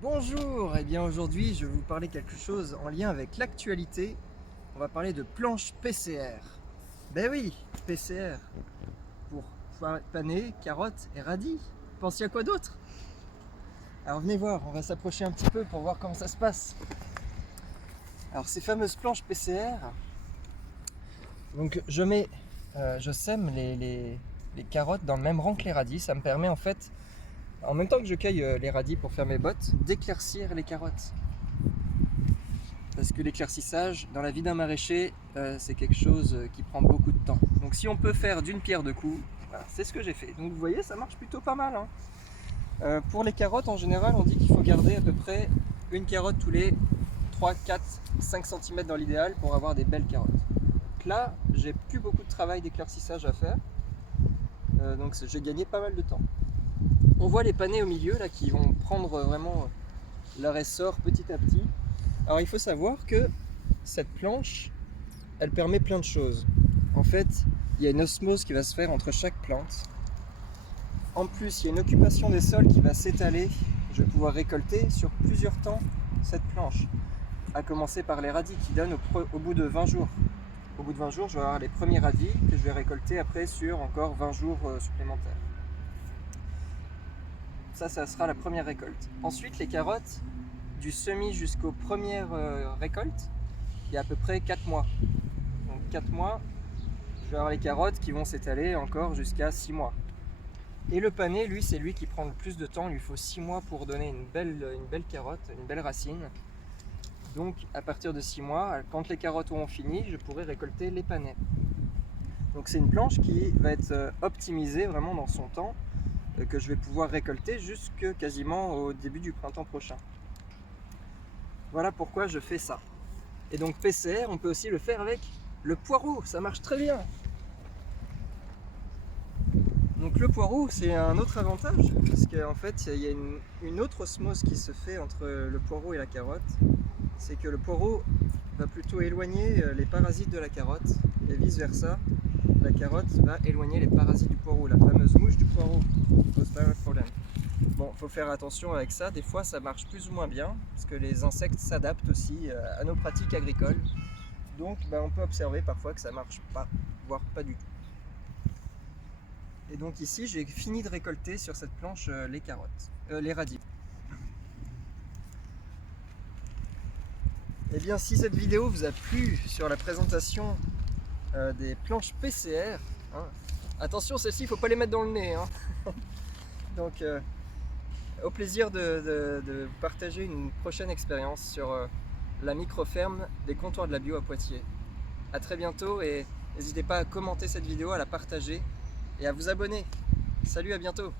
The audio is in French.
Bonjour, et bien aujourd'hui je vais vous parler quelque chose en lien avec l'actualité. On va parler de planches PCR. Ben oui, PCR, pour paner, carottes et radis. Pensez à quoi d'autre? Alors venez voir, on va s'approcher un petit peu pour voir comment ça se passe. Alors ces fameuses planches PCR, donc je sème les carottes dans le même rang que les radis. Ça me permet en fait, en même temps que je cueille les radis pour faire mes bottes, d'éclaircir les carottes. Parce que l'éclaircissage dans la vie d'un maraîcher, c'est quelque chose qui prend beaucoup de temps. Donc si on peut faire d'une pierre deux coups, voilà, c'est ce que j'ai fait. Donc vous voyez, ça marche plutôt pas mal, hein. Pour les carottes, en général, on dit qu'il faut garder à peu près une carotte tous les 3, 4, 5 cm dans l'idéal pour avoir des belles carottes. Donc là, j'ai plus beaucoup de travail d'éclaircissage à faire, donc j'ai gagné pas mal de temps. On voit les panais au milieu là qui vont prendre vraiment leur essor petit à petit. Alors il faut savoir que cette planche, elle permet plein de choses. En fait, il y a une osmose qui va se faire entre chaque plante. En plus, il y a une occupation des sols qui va s'étaler. Je vais pouvoir récolter sur plusieurs temps cette planche. À commencer par les radis qui donnent au bout de 20 jours. Au bout de 20 jours, je vais avoir les premiers radis que je vais récolter après sur encore 20 jours supplémentaires. Ça sera la première récolte. Ensuite, les carottes, du semis jusqu'aux premières récoltes, il y a à peu près 4 mois. Donc 4 mois, je vais avoir les carottes qui vont s'étaler encore jusqu'à 6 mois. Et le pané, lui, c'est lui qui prend le plus de temps. Il lui faut 6 mois pour donner une belle carotte, une belle racine. Donc à partir de 6 mois, quand les carottes auront fini, je pourrai récolter les panais. Donc c'est une planche qui va être optimisée vraiment dans son temps, que je vais pouvoir récolter jusque quasiment au début du printemps prochain. Voilà pourquoi je fais ça. Et donc PCR, on peut aussi le faire avec le poireau, ça marche très bien. Donc le poireau, c'est un autre avantage, parce qu'en fait, il y a une autre osmose qui se fait entre le poireau et la carotte. C'est que le poireau va plutôt éloigner les parasites de la carotte, et vice versa, la carotte va éloigner les parasites du poireau, la fameuse mouche du poireau, Sphaerophorus. Bon, il faut faire attention avec ça, des fois ça marche plus ou moins bien, parce que les insectes s'adaptent aussi à nos pratiques agricoles. Donc on peut observer parfois que ça marche pas, voire pas du tout. Et donc ici j'ai fini de récolter sur cette planche les carottes, les radis. Et bien si cette vidéo vous a plu sur la présentation des planches PCR, hein, attention celles-ci il ne faut pas les mettre dans le nez, hein. Donc au plaisir de partager une prochaine expérience sur la micro-ferme des comptoirs de la bio à Poitiers. A très bientôt et n'hésitez pas à commenter cette vidéo, à la partager et à vous abonner. Salut, à bientôt!